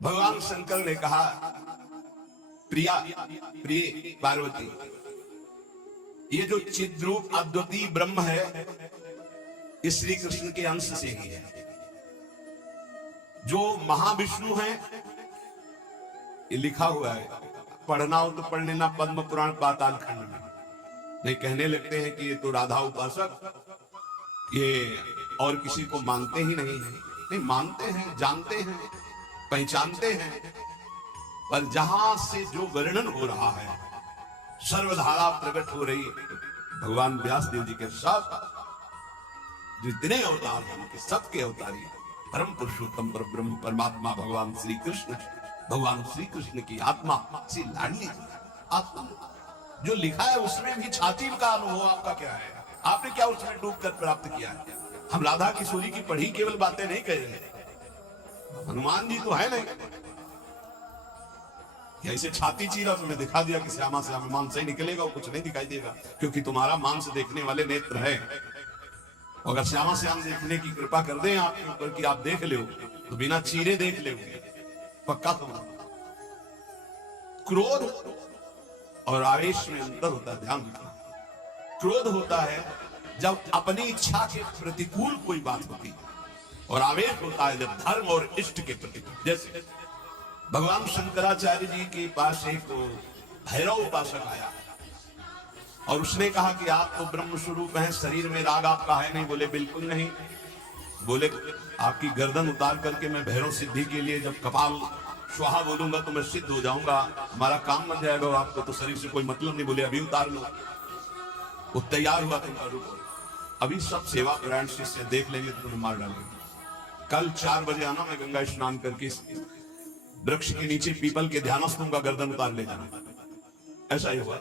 भगवान शंकर ने कहा, प्रिया प्रिय पार्वती, ये जो चिद्रूप अद्वितीय ब्रह्म है ये श्री कृष्ण के अंश से ही है। जो महाविष्णु है ये लिखा हुआ है, पढ़ना हो तो पढ़ लेना पद्म पुराण पाताल खंड में। नहीं कहने लगते हैं कि ये तो राधा उपासक ये और किसी को मानते ही नहीं है। नहीं मानते हैं, जानते हैं, पहचानते हैं, पर जहां से जो वर्णन हो रहा है, सर्वधारा प्रकट हो रही है, भगवान व्यासदेव जी के साथ जितने अवतार हैं उनके सबके अवतारी परम पुरुषोत्तम पर ब्रह्म परमात्मा भगवान श्री कृष्ण, भगवान श्री कृष्ण की आत्मा श्री लाडली आत्मा। जो लिखा है उसमें भी छाती का अनुभव आपका क्या है? आपने क्या उसमें डूब कर प्राप्त किया है? हम राधा किशोरी की पढ़ी केवल बातें नहीं कह रहे हैं, हनुमान जी तो है नहीं। ऐसे छाती चीरा तुम्हें दिखा दिया कि श्यामा से मांस ही निकलेगा और कुछ नहीं दिखाई देगा, क्योंकि तुम्हारा मांस देखने वाले नेत्र है। अगर श्यामा श्याम देखने की कृपा कर दें आपके ऊपर कि आप देख ले तो बिना चीरे देख ले पक्का। तुम्हारा क्रोध और आवेश में अंतर होता है, ध्यान रखना। क्रोध होता है जब अपनी इच्छा के प्रतिकूल कोई बात होती है, और आवेश होता है जब धर्म और इष्ट के प्रति। जैसे भगवान शंकराचार्य जी के पास एक भैरव उपासक आया और उसने कहा कि आप तो ब्रह्म स्वरूप हैं, शरीर में राग आपका है नहीं। बोले बिल्कुल नहीं। बोले आपकी गर्दन उतार करके मैं भैरव सिद्धि के लिए जब कपाल स्वाहा बोलूंगा तो मैं सिद्ध हो जाऊंगा, हमारा काम बन जाएगा, आपको तो शरीर से कोई मतलब नहीं। बोले अभी उतार लो। वो तैयार हुआ तो रुको, अभी सब सेवा परायण शिष्य देख लेंगे तो तुम्हें मार डालेंगे। कल 4 बजे आना, मैं गंगा स्नान करके वृक्ष के नीचे पीपल के ध्यानस्थों का गर्दन उतार ले जाना। ऐसा ही हुआ।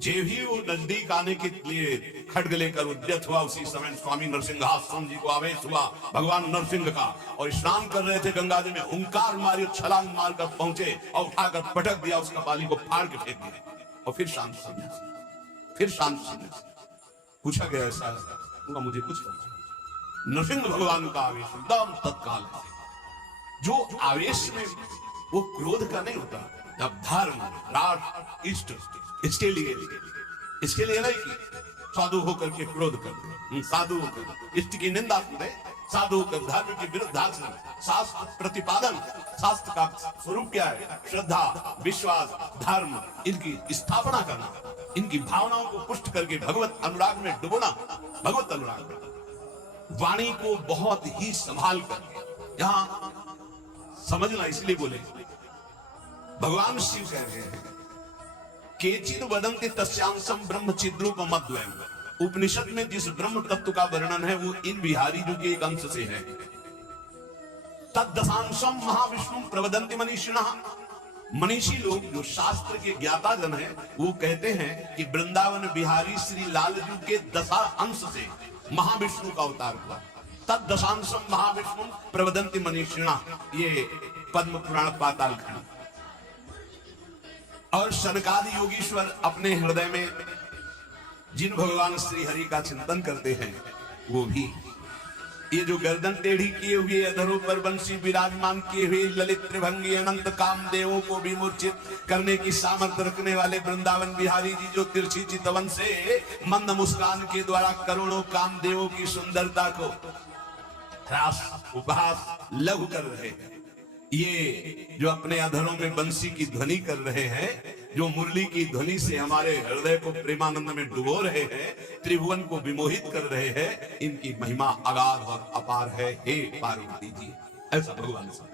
जे भी वो नजदीक आने के लिए खड्ग लेकर उद्यत हुआ, उसी समय स्वामी नरसिंहासन जी को आवेश हुआ भगवान नरसिंह का, और स्नान कर रहे थे गंगा जी में, हुंकार मारी, छलांग मारकर पहुंचे और उठाकर पटक दिया, उसका पाली को फाड़ के फेंक दिया और फिर शांत सन्यासी। फिर शांत सन्यासी। पूछा गया ऐसा है, मुझे कुछ नरसिंह भगवान का आवेश एकदम तत्काल। जो आवेश में वो क्रोध का नहीं होता, जब धर्म राष्ट्र इष्ट इसके लिए नहीं कि साधु होकर के क्रोध कर, साधु होकर इष्ट की निंदा करे, साधु होकर धर्म के विरुद्ध आचरण। शास्त्र प्रतिपादन, शास्त्र का स्वरूप क्या है? श्रद्धा, विश्वास, धर्म, इनकी स्थापना करना, इनकी भावनाओं को पुष्ट करके भगवत अनुराग में डुबोना। भगवत अनुराग वाणी को बहुत ही संभाल कर, यहां समझना, इसलिए बोले भगवान शिव कह रहे हैं केचिद वदन्ति तस्यांशम ब्रह्म चिद्रूप मद्वयम्। उपनिषद में जिस ब्रह्म तत्व का वर्णन है वो इन बिहारी जो के एक अंश से है। तद्दशांशम महाविष्णु प्रवदन्ति मनीषिणः। मनीषी लोग जो शास्त्र के ज्ञाता जन है वो कहते हैं कि वृंदावन बिहारी श्री लालजू के 10 अंश से महाविष्णु का अवतार हुआ। तद्दशांशम महाविष्णु प्रवदन्ति मनीषिणः, ये पद्म पुराण पाताल खंड। और सनकादि योगीश्वर अपने हृदय में जिन भगवान श्री हरि का चिंतन करते हैं वो भी ये जो गर्दन टेढ़ी किए हुए, अधरों पर बंसी विराजमान किए हुए ललित त्रिभंगी अनंत कामदेवों को भी मूर्छित करने की सामर्थ्य रखने वाले वृंदावन बिहारी जी, जो तिरछी चितवन से मंद मुस्कान के द्वारा करोड़ों कामदेवों की सुंदरता को ह्रास उपहास लघु कर रहे हैं, ये जो अपने अधरों में बंसी की ध्वनि कर रहे हैं, जो मुरली की ध्वनि से हमारे हृदय को प्रेमानंद में डुबो रहे हैं, त्रिभुवन को विमोहित कर रहे हैं, इनकी महिमा अगाध और अपार है। हे पार्वती जी, ऐसा भगवान से,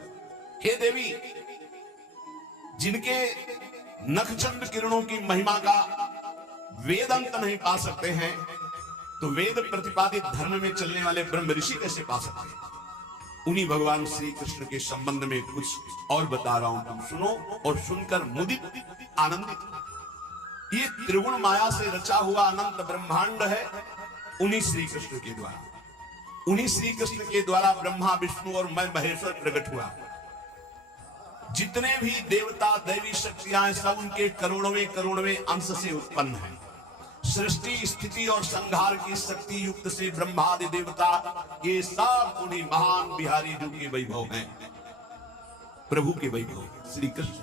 हे देवी, जिनके नखचंद किरणों की महिमा का वेद अंत नहीं पा सकते हैं, तो वेद प्रतिपादित धर्म में चलने वाले ब्रह्म ऋषि कैसे पा सकते हैं? उन्हीं भगवान श्री कृष्ण के संबंध में कुछ और बता रहा हूं, तुम सुनो और सुनकर मुदित आनंदित। ये त्रिगुण माया से रचा हुआ अनंत ब्रह्मांड है उन्हीं श्री कृष्ण के द्वारा। उन्हीं श्री कृष्ण के द्वारा ब्रह्मा विष्णु और मैं महेश्वर प्रकट हुआ। जितने भी देवता दैवी शक्तियां हैं सब उनके करोड़ों अंश से उत्पन्न है। सृष्टि स्थिति और संहार की शक्ति युक्त से ब्रह्मादि देवता ये सब उन्हीं महान बिहारी जो के वैभव हैं। प्रभु के वैभव श्री कृष्ण।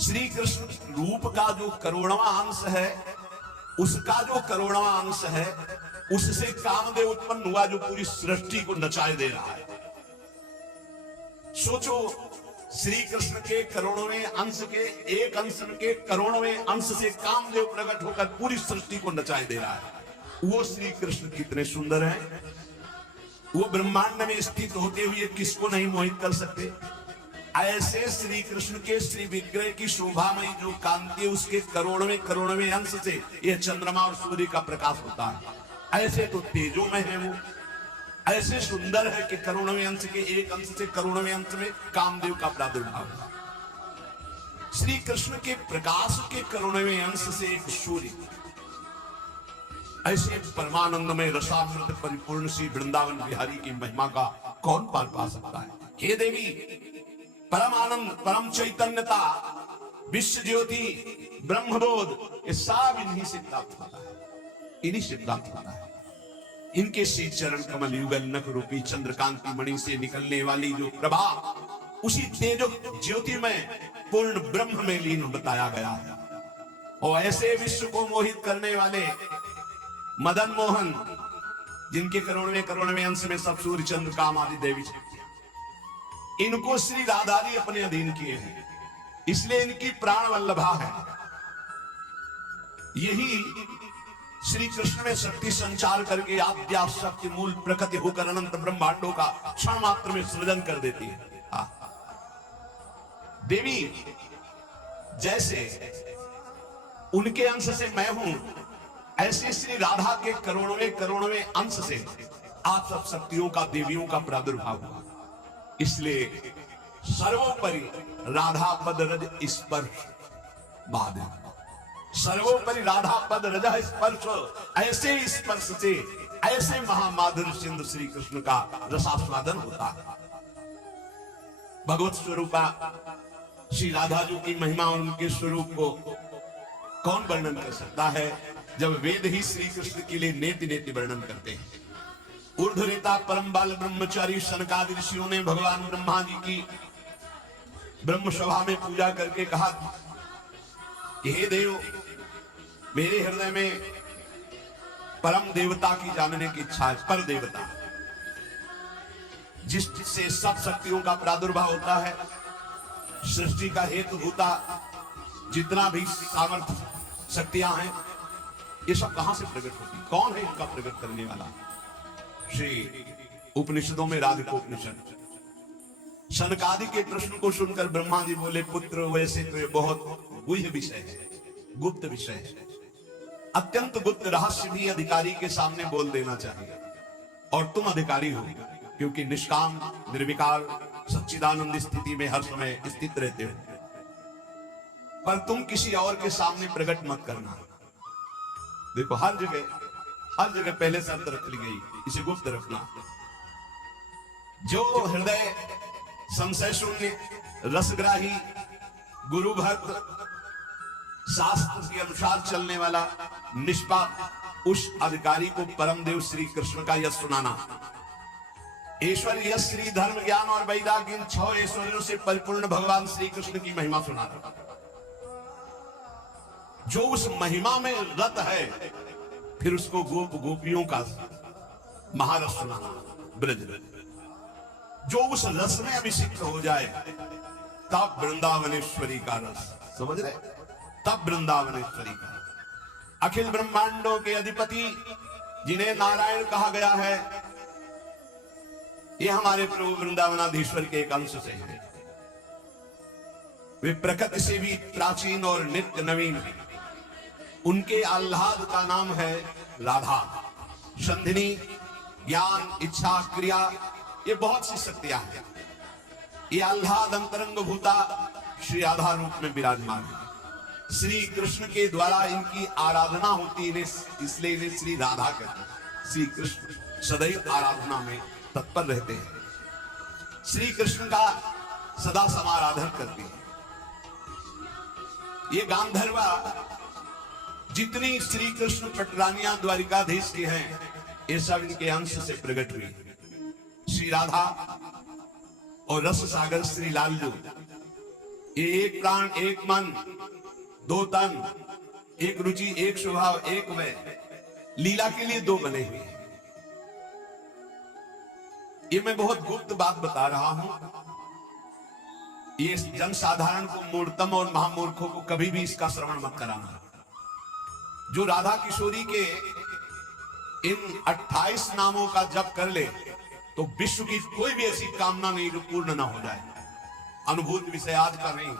श्री कृष्ण रूप का जो करोड़वां अंश है, उसका जो करोड़वां अंश है, उससे कामदेव उत्पन्न हुआ जो पूरी सृष्टि को नचाए दे रहा है। सोचो, श्री कृष्ण के करोड़वें अंश के एक अंश के करोड़वें अंश से कामदेव प्रकट होकर पूरी सृष्टि को नचाए दे रहा है। वो श्री कृष्ण कितने सुंदर हैं। वो ब्रह्मांड में स्थित होते हुए किसको नहीं मोहित कर सकते। ऐसे श्री कृष्ण के श्री विग्रह की शोभा में जो कांति, उसके करोड़वें अंश से यह चंद्रमा और सूर्य का प्रकाश होता है। ऐसे तो तेजो में है वो, ऐसे सुंदर है कि करोड़वें अंश के एक अंश से करोड़वें अंश में कामदेव का प्रादुर्भाव हुआ। श्री कृष्ण के प्रकाश के करोड़वें अंश से एक सूर्य, ऐसे परमानंद में रसामृत परिपूर्ण श्री वृंदावन बिहारी की महिमा का कौन पार पा सकता है। हे देवी, परम आनंद, परम चैतन्यता, विश्व ज्योति, ब्रह्मबोध, ये सब इन्हीं से प्राप्त होता है, इन्हीं से प्राप्त होता है। इनके श्री चरण कमल युगल नख रूपी चंद्रकांति मणि से निकलने वाली जो प्रभा, उसी तेजो ज्योति में पूर्ण ब्रह्म में लीन बताया गया है। और ऐसे विश्व को मोहित करने वाले मदन मोहन, जिनके करोड़वें अंश में सब सूर्य चंद्र काम आदि देवी, इनको श्री राधा जी अपने अधीन किए हैं, इसलिए इनकी प्राण वल्लभा है। यही श्री कृष्ण में शक्ति संचार करके आद्या शक्ति मूल प्रकृति होकर अनंत ब्रह्मांडों का क्षण मात्र में सृजन कर देती है। देवी, जैसे उनके अंश से मैं हूं, ऐसे श्री राधा के करोड़वें अंश से आप सब शक्तियों का, देवियों का प्रादुर्भाव हुआ। इसलिए सर्वोपरि राधा पद रज स्पर्श बाद, सर्वोपरि राधा पद रज स्पर्श, ऐसे स्पर्श से ऐसे महामाधुर्य सिंधु श्री कृष्ण का रसास्वादन होता है। भगवत स्वरूपा श्री राधा जी की महिमा और उनके स्वरूप को कौन वर्णन कर सकता है, जब वेद ही श्री कृष्ण के लिए नेति नेति वर्णन करते हैं। ऊर्ध्वरेता परम बाल ब्रह्मचारी सनकादि ऋषियों ने भगवान ब्रह्मा जी की ब्रह्म सभा में पूजा करके कहा कि हे देव, मेरे हृदय में परम देवता की जानने की इच्छा है। पर देवता जिससे सब शक्तियों का प्रादुर्भाव होता है, सृष्टि का हेतु होता, जितना भी सामर्थ्य शक्तियां हैं, ये सब कहां से प्रकट होती, कौन है इनका प्रकट करने वाला। श्री उपनिषदों में राधिकोपनिषद, शनकादि के प्रश्न को सुनकर ब्रह्मा जी बोले, पुत्र वैसे तो ये बहुत गुह्य विषय है, गुप्त विषय है, अत्यंत गुप्त रहस्य भी अधिकारी के सामने बोल देना चाहिए। और तुम अधिकारी हो, क्योंकि निष्काम निर्विकार सच्चिदानंद स्थिति में हर समय स्थित रहते हो, पर तुम किसी और के सामने प्रकट मत करना। देखो, हर जगह पहले शर्त रख ली गई, इसे गुप्त रखना। जो हृदय संशय शून्य, रसग्राही, गुरु भक्त, शास्त्र के अनुसार चलने वाला, निष्पाप, उस अधिकारी को परमदेव श्री कृष्ण का यश सुनाना। ईश्वर यश, श्री धर्म, ज्ञान और वैराग्य, इन 6 ऐश्वर्यों से परिपूर्ण भगवान श्री कृष्ण की महिमा सुनाना। जो उस महिमा में रत है, फिर उसको गोप गोपियों का महारस सुनाना, ब्रज। जो उस रस में अभिषिक्त हो जाए, तब वृंदावनेश्वरी का रस, समझ रहे, तब वृंदावनेश्वरी का रस। अखिल ब्रह्मांडों के अधिपति, जिन्हें नारायण कहा गया है, ये हमारे प्रभु वृंदावनाधीश्वर के एक अंश से है। वे प्रकृति से भी प्राचीन और नित्य नवीन। उनके आह्लाद का नाम है राधा। संधिनी, ज्ञान, इच्छा, क्रिया, ये बहुत सी शक्तियां हैं। ये आह्लाद अंतरंग भूता श्री राधा रूप में विराजमान है। श्री कृष्ण के द्वारा इनकी आराधना होती है, इसलिए इन्हें श्री राधा कहते हैं। श्री कृष्ण सदैव आराधना में तत्पर रहते हैं, श्री कृष्ण का सदा समाराधन करते हैं। ये गांधर्वा जितनी श्री कृष्ण पटरानियां द्वारिकाधीश की हैं, ये सब इनके अंश से प्रकट हुई। श्री राधा और रस सागर श्री लालजू, ये एक प्राण एक मन दो तन, एक रुचि एक स्वभाव एक वय, लीला के लिए दो बने हुए हैं। ये मैं बहुत गुप्त बात बता रहा हूं, ये जनसाधारण को, मूर्तम और महामूर्खों को कभी भी इसका श्रवण मत कराना। जो राधा किशोरी के इन 28 नामों का जप कर ले तो विश्व की कोई भी ऐसी कामना नहीं जो पूर्ण ना हो जाए। अनुभूत विषय आज का नहीं,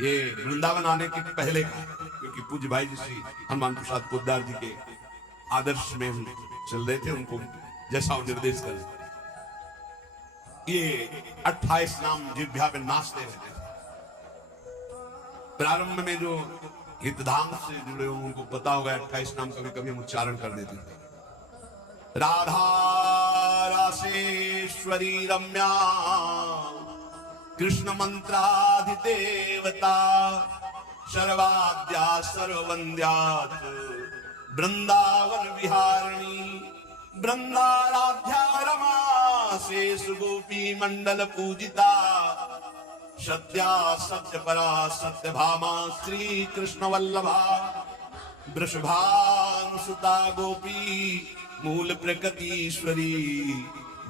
ये वृंदावन आने के पहले का, क्योंकि पूज्य भाई जी श्री हनुमान प्रसाद पोद्दार जी के आदर्श में हम चल रहे थे, उनको जैसा निर्देश कर ये 28 नाम जिह्वा पे नाचते रहते थे। प्रारंभ में जो हितधाम से जुड़े हों उनको पता होगा 28 नाम कभी कभी हम उच्चारण कर देते थे। राधा रासेश्वरी रम्या कृष्ण मंत्राधिदेवता सर्वाद्या सर्ववंद्या वृंदावन विहारिणी वृंदाराध्या रमा शेष गोपी मंडल पूजिता सत्या सत्य परा सत्य भामा श्री कृष्ण वल्लभा वृषभानुसुता गोपी मूल प्रकृतीश्वरी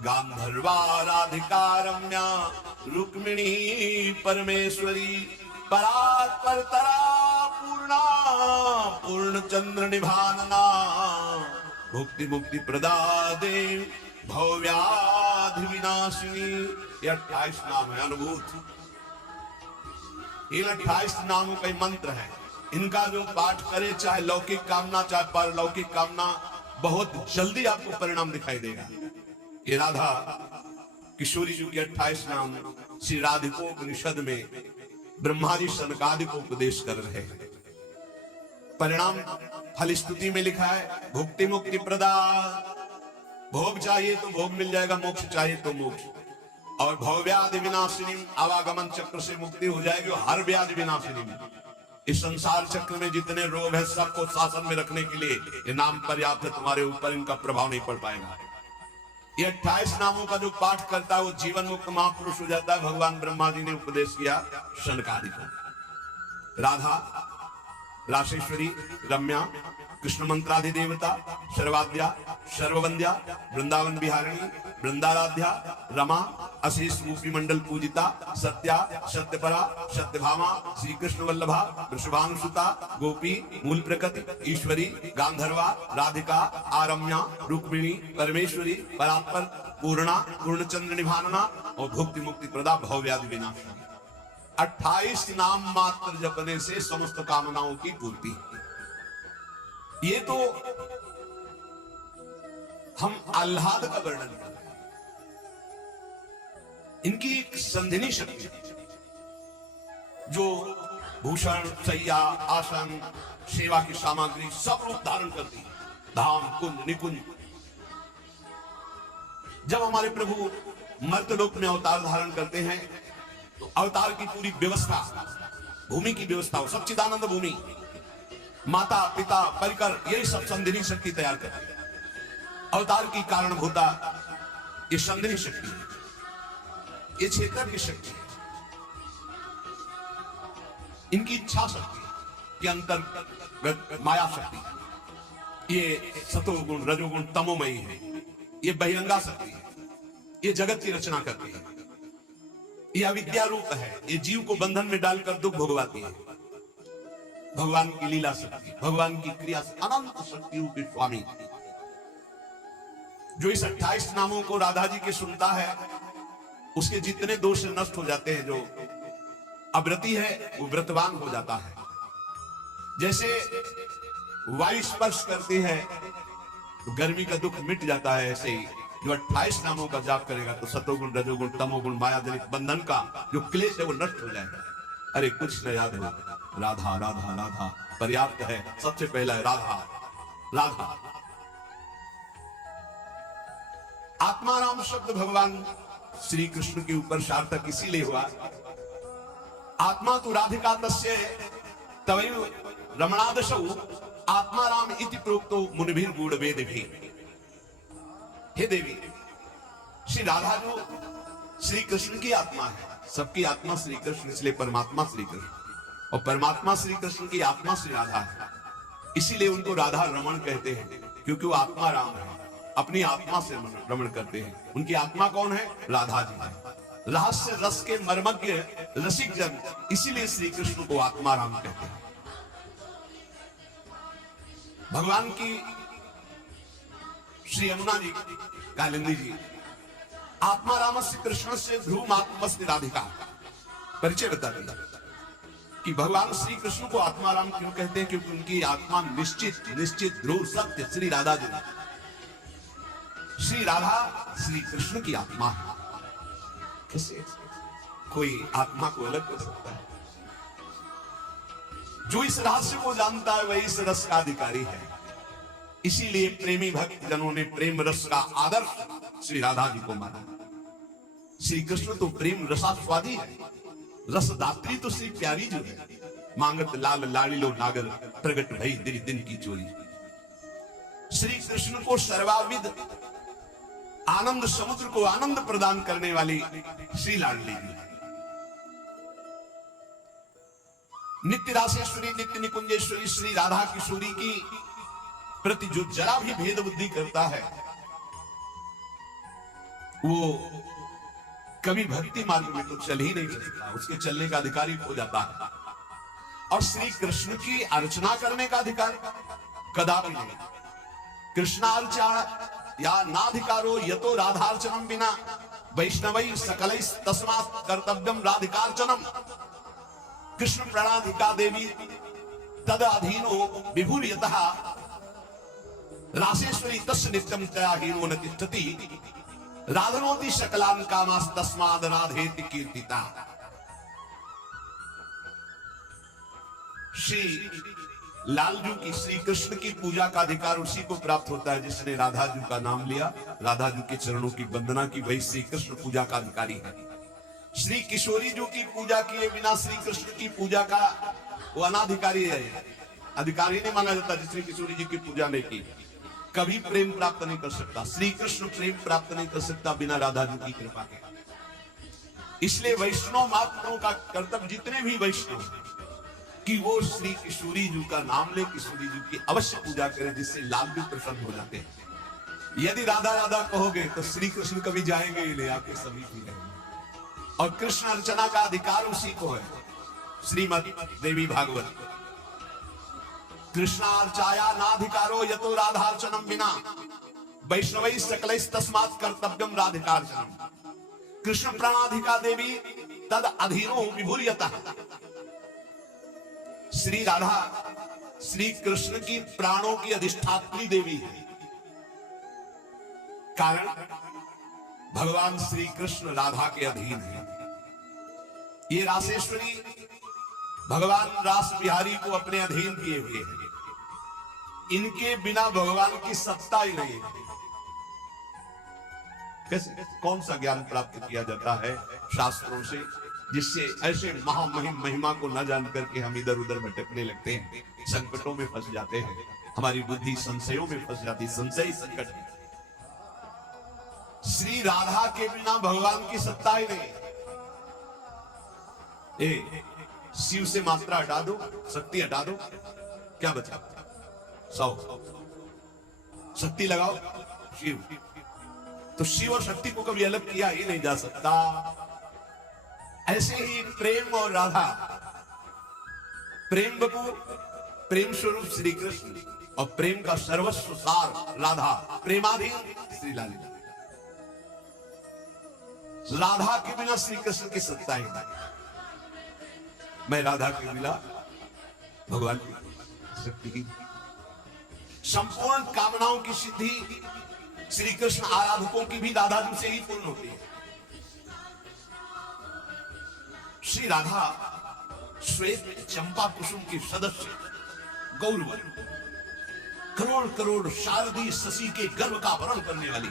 गांधर्वा राधिका रम्या रुक्मिणी परमेश्वरी परात्पर तरा पूर्णा पूर्ण चंद्र निभानना भुक्ति मुक्ति प्रदा देव भव्याधि विनाशिनी। ये 28 नाम है अनुभूत। इन 28 नामों का मंत्र है। इनका जो पाठ करे, चाहे लौकिक कामना चाहे पारलौकिक कामना, बहुत जल्दी आपको परिणाम दिखाई देगा। ये राधा किशोरी जी के 28 नाम श्री राधिकोपनिषद में ब्रह्मा जी सनकादि को उपदेश कर रहे हैं। परिणाम फल स्तुति में लिखा है, भुक्ति मुक्ति प्रदा। भोग चाहिए तो भोग मिल जाएगा, मोक्ष चाहिए तो मोक्ष। और भवव्याधि विनाशिनी, आवागमन चक्र से मुक्ति हो जाएगी। हर व्याधि विनाशिनी, इस संसार चक्र में जितने रोग है सबको शासन में रखने के लिए ये नाम पर्याप्त है। तुम्हारे ऊपर इनका प्रभाव नहीं पड़ पाएगा। ये 28 नामों का जो पाठ करता है वो जीवन मुक्त महापुरुष हो जाता है। भगवान ब्रह्मा जी ने उपदेश किया शनकादि को। राधा रासेश्वरी रम्या कृष्ण मंत्राधिदेवता सर्वाद्या सर्ववंद्या वृंदावन विहारिणी वृंदाराध्या रमा अशेष रूपी मंडल पूजिता सत्या सत्यपरा सत्यभामा श्री कृष्ण वल्लभा वृषभानुसुता गोपी मूल प्रकृति ईश्वरी गांधर्वा राधिका आरम्या रुक्मिणी परमेश्वरी परात्पर पूर्णा पूर्णचंद्र निभानना और भुक्ति मुक्ति प्रदा भवव्याधि विनाशिनी। 28 नाम मात्र जपने से समस्त कामनाओं की पूर्ति। ये तो हम आह्लाद का वर्णन कर रहे हैं। इनकी एक संधिनी शक्ति जो भूषण शैया आसन सेवा की सामग्री सब रूप धारण करती है। धाम कुंज निकुंज। जब हमारे प्रभु मर्तलोक में अवतार धारण करते हैं तो अवतार की पूरी व्यवस्था, भूमि की व्यवस्था हो, सच्चिदानंद भूमि, माता पिता परिकर, यही सब संधिनी शक्ति तैयार करती है। अवतार की कारणभूता ये संधिनी शक्ति है, ये क्षेत्र की शक्ति है, इनकी इच्छा शक्ति के अंतर्गत माया शक्ति। ये सतोगुण रजोगुण तमोमयी है। ये बहिरंगा शक्ति है, ये जगत की रचना करती है। ये अविद्या रूप है, ये जीव को बंधन में डालकर दुख भोगवाती है। भगवान की लीला शक्ति, भगवान की क्रिया, अनंत शक्तियों के स्वामी। जो इस 28 नामों को राधा जी के सुनता है उसके जितने दोष नष्ट हो जाते हैं। जो अव्रती है वो व्रतवान हो जाता है। जैसे वायु स्पर्श करती है तो गर्मी का दुख मिट जाता है, ऐसे ही जो 28 नामों का जाप करेगा तो सतोगुण रजोगुण तमोगुण माया जनित बंधन का जो क्लेश है वो नष्ट हो जाएगा। अरे कुछ न याद है, राधा राधा राधा पर्याप्त है। सबसे पहला है राधा राधा। आत्माराम शब्द भगवान श्री कृष्ण के ऊपर सार्थक इसीलिए हुआ, आत्मा तो राधिका तस्य तवैव रमणादशौ आत्माराम इति प्रोक्तो मुनिभिर गूढ़वेद भी। हे देवी, श्री राधा जो श्री कृष्ण की आत्मा है, सबकी आत्मा श्री कृष्ण, इसलिए परमात्मा श्री कृष्ण, और परमात्मा श्री कृष्ण की आत्मा श्री राधा है, इसीलिए उनको राधा रमण कहते हैं, क्योंकि वो आत्मा राम है, अपनी आत्मा से रमण करते हैं। उनकी आत्मा कौन है? राधा जी है, रहस्य रस के मर्मज्ञ रसिक जन, इसीलिए श्री कृष्ण को आत्मा राम कहते हैं। भगवान की श्री यमुना जी कालिंदी जी आत्मा रामस्य कृष्ण से ध्रुवमात्मस्ति राधिका परिचय बता दिया कि भगवान श्री कृष्ण को आत्मा राम क्यों कहते हैं, क्योंकि उनकी आत्मा निश्चित ध्रुव सत्य श्री राधा जी, श्री राधा श्री कृष्ण की आत्मा है। कैसे कोई आत्मा को अलग कर सकता है? जो इस रहस्य को जानता है वही इस रस का अधिकारी है। इसीलिए प्रेमी भक्त जनों ने प्रेम रस का आदर्श श्री राधा जी को माना। श्री कृष्ण तो प्रेम रसास्वादी है, रसदात्री तो श्री प्यारी जो है, मांगत लाल लाड़िलो नागर प्रगट भई दिन दिन की चोरी। श्री कृष्ण को सर्वाविद आनंद समुद्र को आनंद प्रदान करने वाली श्री लाडली जी, नित्य रासेश्वरी नित्य निकुंजेश्वरी श्री राधा किशोरी की प्रति जो जरा भी भेद बुद्धि करता है वो कभी भक्ति मार्ग में तो चल ही नहीं सकता, उसके चलने का अधिकारी हो जाता है। और श्री कृष्ण की अर्चना करने का अधिकार कदापि नहीं। कृष्णार्चा या नाधिकारो यतो राधार्चनम बिना वैष्णवै सकलै तस्मात् कर्तव्यम राधिकार्चनम। कृष्ण प्रणाधिका देवी तद अधीनो विभुर्यतः रासेश्वरी तस्य नित्यं तया हीनो न तिष्ठति राधनोति सकलान कामास् तस्माद् राधेति कीर्तिता। श्री लालजू की श्री कृष्ण की पूजा का अधिकार उसी को प्राप्त होता है जिसने राधा जी का नाम लिया, राधा जी के चरणों की वंदना की, वही श्री कृष्ण पूजा का अधिकारी है। श्री किशोरी जी की पूजा किए बिना श्री कृष्ण की पूजा का वो अनाधिकारी है, अधिकारी नहीं माना जाता। जिस श्री किशोरी जी की पूजा नहीं की कभी प्रेम प्राप्त नहीं कर सकता, श्री कृष्ण प्रेम प्राप्त नहीं कर सकता बिना राधा जी की कृपा के। इसलिए वैष्णव महात्माओं का कर्तव्य, जितने भी वैष्णव, कि वो श्री किशोरी जी का नाम ले, किशोरी जी की अवश्य पूजा करें, जिससे लाल भी प्रसन्न हो जाते हैं। यदि राधा राधा कहोगे तो श्री कृष्ण कभी जाएंगे ही नहीं, आपके समीप ही रहेंगे। और कृष्ण अर्चना का अधिकार उसी को है। श्रीमद देवी भागवत कृष्णार्चाया नाधिकारो यतो राधार्चनम बिना वैष्णवै सकलै तस्मात् कर्तव्यम राधिकार्चनम। कृष्ण प्राणाधिका देवी तद अधीनो विभुर्यतः। श्री राधा श्री कृष्ण की प्राणों की अधिष्ठात्री देवी है। कारण भगवान श्री कृष्ण राधा के अधीन है। ये रासेश्वरी भगवान रास बिहारी को अपने अधीन किए हुए हैं। इनके बिना भगवान की सत्ता ही नहीं है। कैसे कौन सा ज्ञान प्राप्त किया जाता है शास्त्रों से, जिससे ऐसे महामहिम महिमा को न जान करके हम इधर उधर भटकने लगते हैं, संकटों में फंस जाते हैं, हमारी बुद्धि संशयों में फंस जाती, संशय संकट। श्री राधा के बिना भगवान की सत्ता ही नहीं। शिव से मात्रा हटा दो, शक्ति हटा दो, क्या बचा? 100 शक्ति लगाओ शिव। तो शिव और शक्ति को कभी अलग किया ही नहीं जा सकता। ऐसे ही प्रेम और राधा, प्रेम बपू, प्रेम स्वरूप श्री कृष्ण और प्रेम का सर्वस्व सार राधा, प्रेमाधीन श्री लाली। राधा के बिना श्री कृष्ण की सत्ता ही नहीं। मैं राधा के बिना भगवान की शक्ति की, संपूर्ण कामनाओं की सिद्धि श्री कृष्ण आराधकों की भी राधा जी से ही पूर्ण होती है। श्री राधा श्वेत चंपा कुसुम की सदस्य गौरव, करोड़ करोड़ शारदी शशि के गर्भ का वरण करने वाली,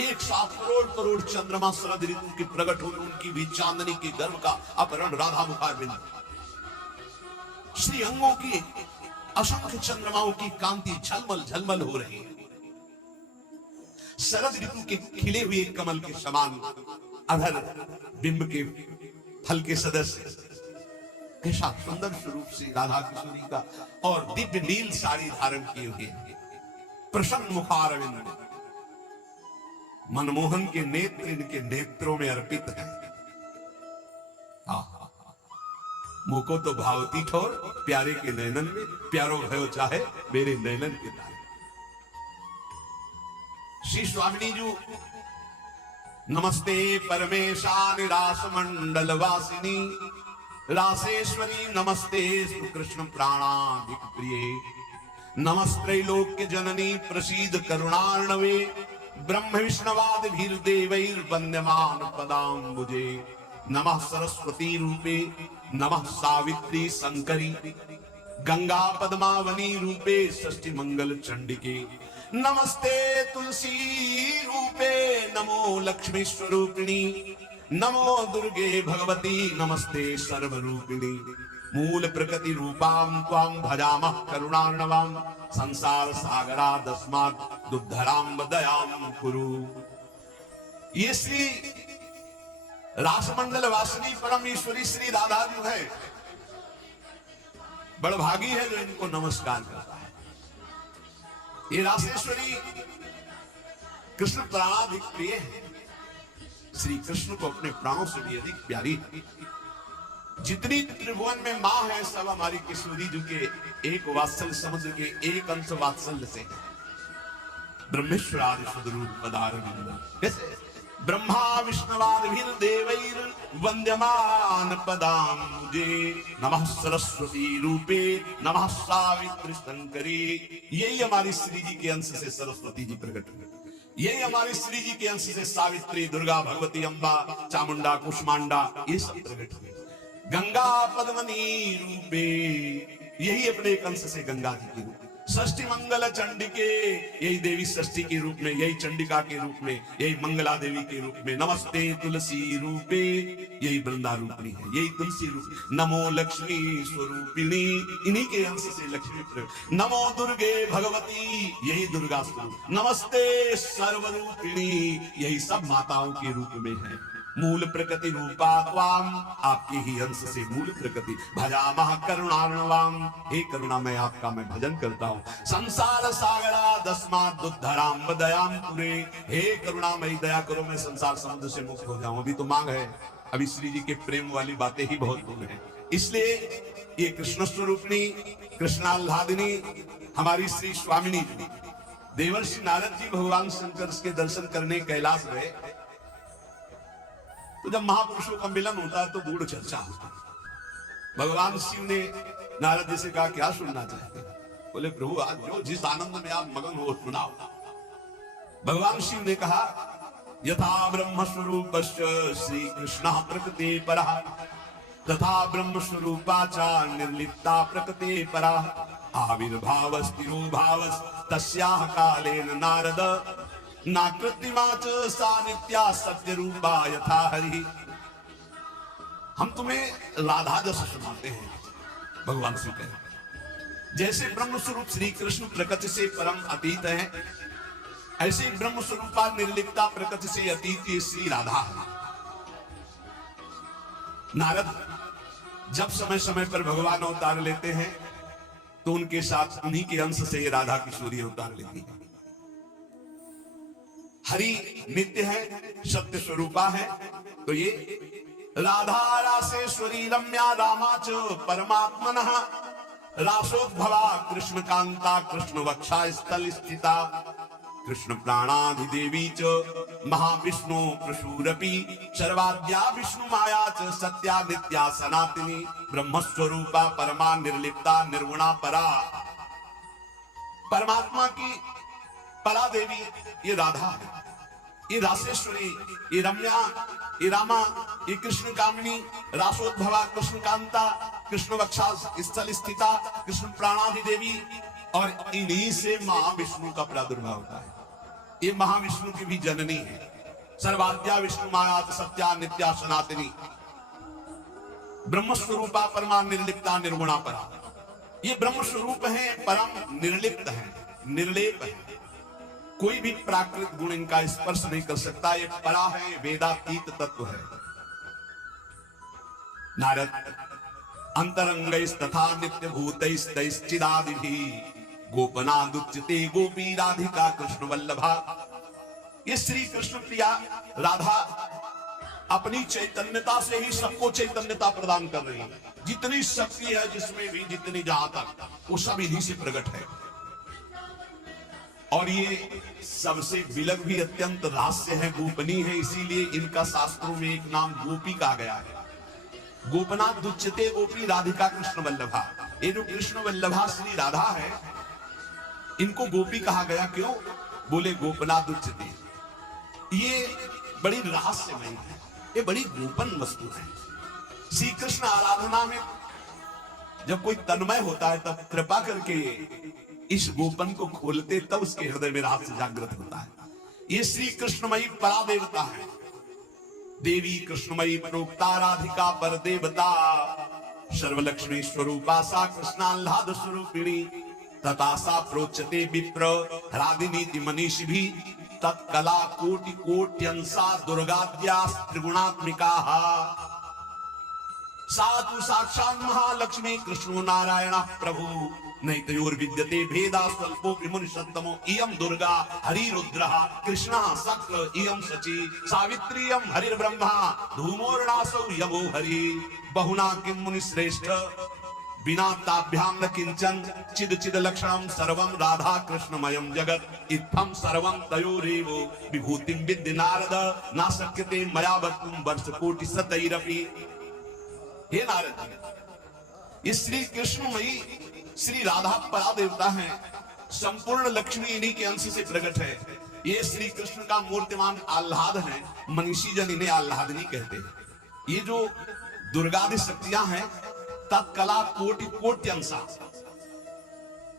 107 करोड़ करोड़ चंद्रमा शरद ऋतु की प्रकट होने उनकी भी चांदनी के गर्भ का अपहरण राधा मुखारबिंद। श्री अंगों की असंख्य चंद्रमाओं की कांति झलमल झलमल हो रही है। शरद ऋतु के खिले हुए कमल के समान अधर बिंब के फल के सदस्य, कैसा सुंदर स्वरूप श्री राधा किशोरी का, और दिव्य नील साड़ी धारण किए हुए, प्रसन्न मुखारविंद, मनमोहन के नेत्र इनके नेत्रों में अर्पित है। मुको तो भावती ठोर प्यारे के नैनन में, प्यारो भयो चाहे मेरे नैनन के तारे। श्री स्वामिनी जी नमस्ते परमेशानि रास मंडल वासिनी रासेश्वरी नमस्ते कृष्ण प्राणाधिक प्रिय नमस्त्रैलोक्य जननी प्रसीद करुणार्णवे ब्रह्म विष्णवाद भीर देवैर वंद्यमान पदाम्बुजे नमः सरस्वती रूपे नमः सावित्री शंकरी गंगा पद्मावनी रूपे षष्ठी मंगल चंडिके नमस्ते तुलसी रूपे नमो लक्ष्मी स्वरूपिणी नमो दुर्गे भगवती नमस्ते सर्वरूपिणी मूल प्रकृति रूपां त्वां भजामः करुणार्णवां संसार सागरादस्मात् दुद्धरां दयां कुरु। ये श्री रासमंडल वासिनी परम ईश्वरी श्री राधा जो है, बड़भागी है जो इनको नमस्कार करता है। ये रासेश्वरी कृष्ण प्राणाधिक प्रिय है, श्री कृष्ण को अपने प्राणों से भी अधिक प्यारी है। जितनी त्रिभुवन में मां है सब हमारी किशोरी जी के एक वात्सल्य समुद्र के एक अंश वात्सल्य से है। ब्रह्मेश्वरादि सुदरूप पदारविंद, कैसे ब्रह्मा विष्णुवादिभिर देवैर वंद्यमान पदाम्बुजे नमः सरस्वती रूपे नमः सावित्री शंकरी। यही हमारी श्री जी के अंश से सरस्वती जी प्रकट हुए, यही हमारी श्री जी के अंश से सावित्री, दुर्गा, भगवती, अम्बा, चामुंडा, कुष्मांडा, ये सब प्रकट हुए। गंगा पद्मनी रूपे, यही अपने एक अंश से गंगा जी के रूप। षष्ठी मंगल चंडिके, यही देवी षष्ठी के रूप में, यही चंडिका के रूप में, यही मंगला देवी के रूप में। नमस्ते तुलसी रूपे, यही वृंदा रूपिणी है, यही तुलसी रूप। नमो लक्ष्मी स्वरूपिणी, इन्हीं के अंश से लक्ष्मी प्रकट। नमो दुर्गे भगवती, यही दुर्गा स्वरूप। नमस्ते सर्वरूपिणी, यही सब माताओं के रूप में है। मूल प्रकृति रूपा त्वाम, आपके ही अंश से मूल प्रकृति। भजामः करुणार्णवाम, हे करुणा मैं आपका मैं भजन करता हूँ। संसार सागरा दस्मात् दुद्धराम दयाम पुरे, हे करुणा मैं दया करो मैं संसार समुद्र से मुक्त हो जाऊं। अभी तो मांग है, अभी श्री जी के प्रेम वाली बातें ही बहुत दूर है। इसलिए ये कृष्ण स्वरूपिणी कृष्णाल्हादिनी हमारी श्री स्वामिनी जी, देवर्षि नारद जी भगवान शंकर के दर्शन करने कैलाश गए, तो जब महापुरुषों का मिलन होता है तो गूढ़ चर्चा होता है। भगवान शिव ने नारद जी से कहा क्या सुनना चाहते हैं? बोले प्रभु आज जो जिस आनंद में आप मगन हो सुनाओ। भगवान शिव ने कहा यथा ब्रह्म स्वरूपस्य श्री कृष्ण प्रकृते परः तथा ब्रह्म स्वरूपाचा निर्लिप्ता प्रकृते परः आविर्भावस्तिरोभावस् तस्याः कालेन नारद नाकृतिमाच सा नित्या सत्य रूपा यथा हरि। हम तुम्हें राधा जस सुनाते हैं। भगवान श्री कहे जैसे ब्रह्म स्वरूप श्री कृष्ण प्रकृति से परम अतीत है, ऐसे ब्रह्म स्वरूपा निर्लिप्ता प्रकृति से अतीत की श्री राधा है। नारद जब समय समय पर भगवान अवतार लेते हैं तो उनके साथ उन्हीं के अंश से राधा किशोरी अवतार लेती है। हरि नित्य है, सत्य स्वरूपा है, तो ये राधा रासेश्वरी रम्या रामाच परमात्मनः रासोद्भवा कृष्ण कांता कृष्ण वक्षा स्थल स्थिता कृष्ण प्राणाधिदेवी च महाविष्णु प्रसूरपी सर्वाद्या विष्णु माया च सत्या नित्या सनातनी ब्रह्मस्वरूपा परमा निर्लिप्ता निर्गुणा परा। परमात्मा की परा देवी ये राधा है, ये रासेश्वरी, ये रम्या, ये रामा, ये कृष्ण कामिनी, रासोद्भवा कृष्ण कांता कृष्ण वक्षा स्थल स्थिता कृष्ण प्राणादि देवी, और इन्हीं से महाविष्णु का प्रादुर्भाव होता है। ये महाविष्णु की भी जननी है। सर्वाद्या विष्णु माया सत्या नित्या सनातनी ब्रह्म स्वरूपा परमा निर्लिप्ता निर्गुणा परा। ये ब्रह्म स्वरूप है, परम निर्लिप्त है, निर्लेप है, कोई भी प्राकृत गुण इनका स्पर्श नहीं कर सकता। ये परा है, वेदातीत तत्व है। नारद अंतरंगैस्तथा नित्य भूतैश्चिदादिभिः गोपनादुच्यते गोपी राधिका कृष्ण वल्लभा। ये श्री कृष्ण प्रिया राधा अपनी चैतन्यता से ही सबको चैतन्यता प्रदान कर रही है। जितनी शक्ति है जिसमें भी, जितनी जहां तक, वो सब इन्हीं से प्रकट है। और ये सबसे विलग भी अत्यंत रहस्य है, गोपनीय है। इसीलिए इनका शास्त्रों में एक नाम गोपी कहा गया है। गोपनाथ दुच्यते गोपी राधिका कृष्ण वल्लभा। ये जो कृष्ण वल्लभा श्री राधा है, इनको गोपी कहा गया। क्यों? बोले गोपनाथ दुच्यते, ये बड़ी रहस्यमय है, ये बड़ी गोपन वस्तु है। श्री कृष्ण आराधना में जब कोई तन्मय होता है तब कृपा करके इस गोपन को खोलते, तब उसके हृदय में रहस्य जागृत होता है। ये श्री कृष्णमयी परा देवता है। देवी कृष्णमयी प्रोक्ता राधिका पर देवता, सर्वलक्ष्मी स्वरूपा सा कृष्णाह्लाद स्वरूपिणी। तथा प्रोच्यते विप्र राधिनीति मनीषिभी तत्कला कोटि कोट्यंसा दुर्गाद्या त्रिगुणात्मिका। सातु साक्षात् महालक्ष्मी कृष्णो नारायण प्रभु नैतयोर विद्यते भेदा स्वल्पो विमुनि सत्तमो। इयं दुर्गा हरिरुद्रः कृष्णः शक्र इयं शची सावित्री इयं हरिर्ब्रह्मा धूमोर्णासौ यमो हरि। बहुना किं मुनि श्रेष्ठ बिना ताभ्याम न किंचन चिद चिद लक्षणम सर्वम राधा कृष्णमयम जगत। इत्थम सर्वम तयोरेव विभूतिम विद्य नारद ना शक्यते मया वक्तुम वर्ष कोटि शतैरपि। हे नारद, ये श्री कृष्णमयी श्री राधा परा देवता है। संपूर्ण लक्ष्मी इन्हीं के अंश से प्रकट है। ये श्री कृष्ण का मूर्तिमान आह्लाद है। मनीषी जन इन्हें आह्लादनी कहते हैं। ये जो दुर्गादि शक्तियां हैं, तत्कला कोटि कोट्यंसा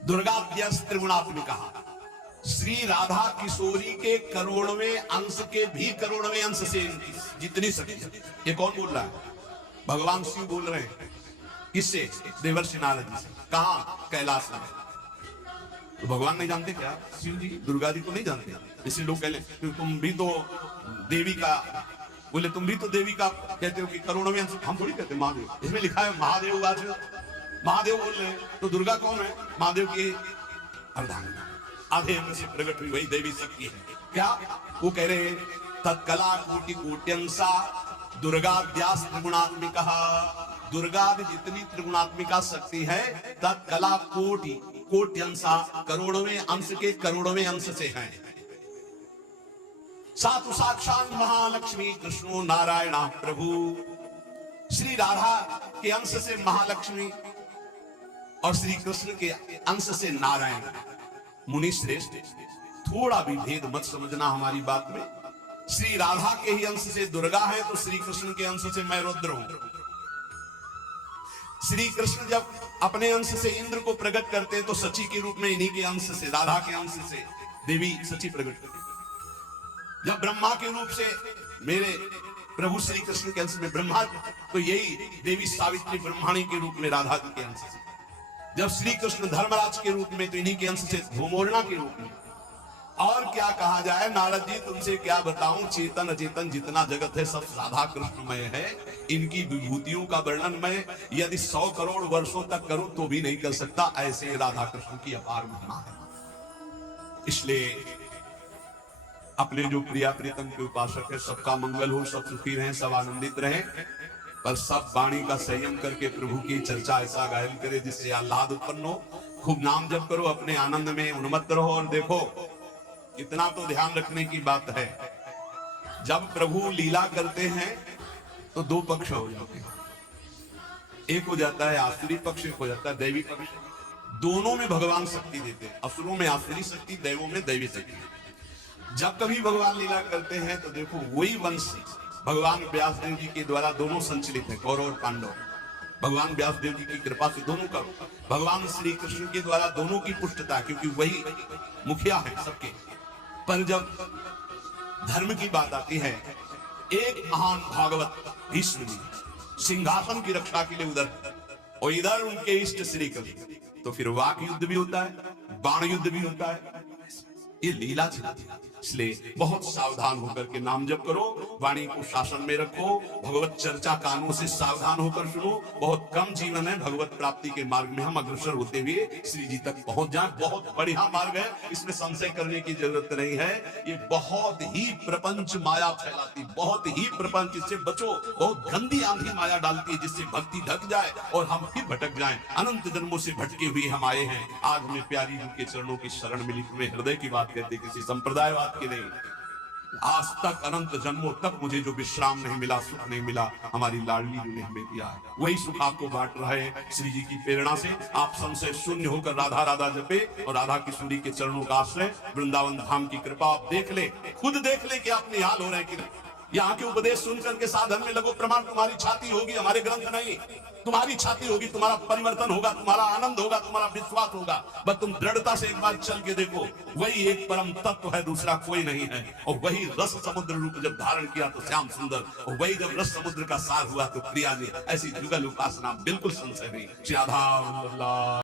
दुर्गाद्यस त्रिगुणात्मिका। श्री राधा किशोरी के करोड़वें अंश के भी करोड़वें अंश से जितनी शक्ति। ये कौन बोल रहा है? भगवान शिव बोल रहे हैं। किससे? देवर्षि नारद जी से। कहां? कैलाश में। तो भगवान नहीं जानते क्या? शिव जी दुर्गा जी को नहीं जानते? इसलिए लोग कहते तुम भी तो देवी का, बोले तुम भी तो देवी का कहते हो कि करोड़ों में। हम थोड़ी कहते महादेव, इसमें लिखा है महादेव। आज महादेव बोल रहे हैं तो दुर्गा कौन है? महादेव की अर्धांगिनी, आधे अंग से प्रकट हुई वही देवी शक्ति है। क्या वो कह रहे हैं? तत्कला कोटि कोट्यंसा दुर्गाद्यास त्रिगुणात्मिका। दुर्गा जितनी त्रिगुणात्मिका शक्ति है, तत्कला कोटि कोट्यंसा करोड़वें अंश के करोड़वें अंश से है। सातु साक्षात महालक्ष्मी कृष्णो नारायण प्रभु। श्री राधा के अंश से महालक्ष्मी और श्री कृष्ण के अंश से नारायण। मुनि श्रेष्ठ, थोड़ा भी भेद मत समझना हमारी बात में। श्री राधा के ही अंश से दुर्गा है, तो श्री कृष्ण के अंश से मैं रुद्र हूं। श्री कृष्ण जब अपने अंश से इंद्र को प्रकट करते हैं तो सची के रूप में इन्हीं के अंश से, राधा के अंश से देवी सची प्रकट करती। जब ब्रह्मा के रूप से मेरे प्रभु श्री कृष्ण के अंश में ब्रह्मा, तो यही देवी सावित्री ब्रह्माणी के रूप में राधा जी के अंश से। जब श्री कृष्ण धर्मराज के रूप में, तो इन्हीं के अंश से भूमोरणा के रूप में। और क्या कहा जाए नारद जी, तुमसे क्या बताऊं, चेतन अचेतन जितना जगत है सब राधा कृष्णमय है। इनकी विभूतियों का वर्णन मैं यदि 100 करोड़ वर्षों तक करूं तो भी नहीं कर सकता। ऐसे राधा कृष्ण की अपार महिमा है। इसलिए अपने जो प्रिया प्रीतम के उपासक है, सबका मंगल हो, सब सुखी रहें, सब आनंदित रहें। पर सब वाणी का संयम करके प्रभु की चर्चा ऐसा गायन करे जिससे आह्लाद उत्पन्न हो। खूब नाम जप करो, अपने आनंद में उन्मत्त रहो। और देखो, इतना तो ध्यान रखने की बात है, जब प्रभु लीला करते हैं तो दो पक्ष हो जाते हैं। एक हो जाता है आसुरी पक्ष, एक हो जाता है दैवी पक्ष। दोनों में भगवान शक्ति देते हैं। असुरों में आसुरी शक्ति, दैवों में दैवी शक्ति। जब कभी भगवान लीला करते हैं तो देखो, वही वंश भगवान व्यासदेव जी के द्वारा दोनों संचलित है, कौरव और पांडव। भगवान व्यासदेव जी की कृपा से दोनों का, भगवान श्री कृष्ण के द्वारा दोनों की पुष्टता, क्योंकि वही मुखिया है सबके। पर जब धर्म की बात आती है, एक महान भागवत भीष्म जी सिंहासन की रक्षा के लिए उधर, और इधर उनके इष्ट श्री कृष्ण, तो फिर वाक युद्ध भी होता है, बाण युद्ध भी होता है। ये लीला चलती है। इसलिए बहुत सावधान होकर के नाम जप करो, वाणी को शासन में रखो, भगवत चर्चा कानों से सावधान होकर सुनो। बहुत कम जीवन है, भगवत प्राप्ति के मार्ग में हम अग्रसर होते हुए श्री जी तक पहुंच जाए। बहुत बढ़िया मार्ग है, इसमें संशय करने की जरूरत नहीं है। ये बहुत ही प्रपंच माया फैलाती, बहुत ही प्रपंच, इससे बचो। बहुत गंदी आंधी माया डालती है, जिससे भक्ति ढक जाए और हम फिर भटक जाएं। अनंत जन्मों से भटके हुए हम आए हैं, आज हमें प्यारी जी के चरणों की शरण मिली। तुम्हें हृदय की बात कहते, किसी संप्रदायवाद की नहीं। आज तक अनंत जन्मों तक मुझे जो विश्राम नहीं मिला, सुख नहीं मिला, हमारी लाडली जी ने हमें दिया है। वही सुख आपको बांट रहे हैं श्री जी की प्रेरणा से। आप संशय शून्य होकर राधा राधा जपे और राधा किशोरी के चरणों का आश्रय, वृंदावन धाम की कृपा आप देख ले, खुद देख ले कि आप निहाल हो रहे हैं कि नहीं। यहाँ के उपदेश सुनकर के साधन में लगो, प्रमाण तुम्हारी छाती होगी, हमारे ग्रंथ नहीं। तुम्हारी छाती होगी, तुम्हारा परिवर्तन होगा, तुम्हारा आनंद होगा, तुम्हारा विश्वास होगा। बस तुम दृढ़ता से एक बार चल के देखो, वही एक परम तत्व है, दूसरा कोई नहीं है। और वही रस समुद्र रूप जब धारण किया तो श्याम सुंदर, और वही जब रस समुद्र का सार हुआ तो प्रिया जी। ऐसी जुगल उपासना बिल्कुल संशय नहीं। श्री राधा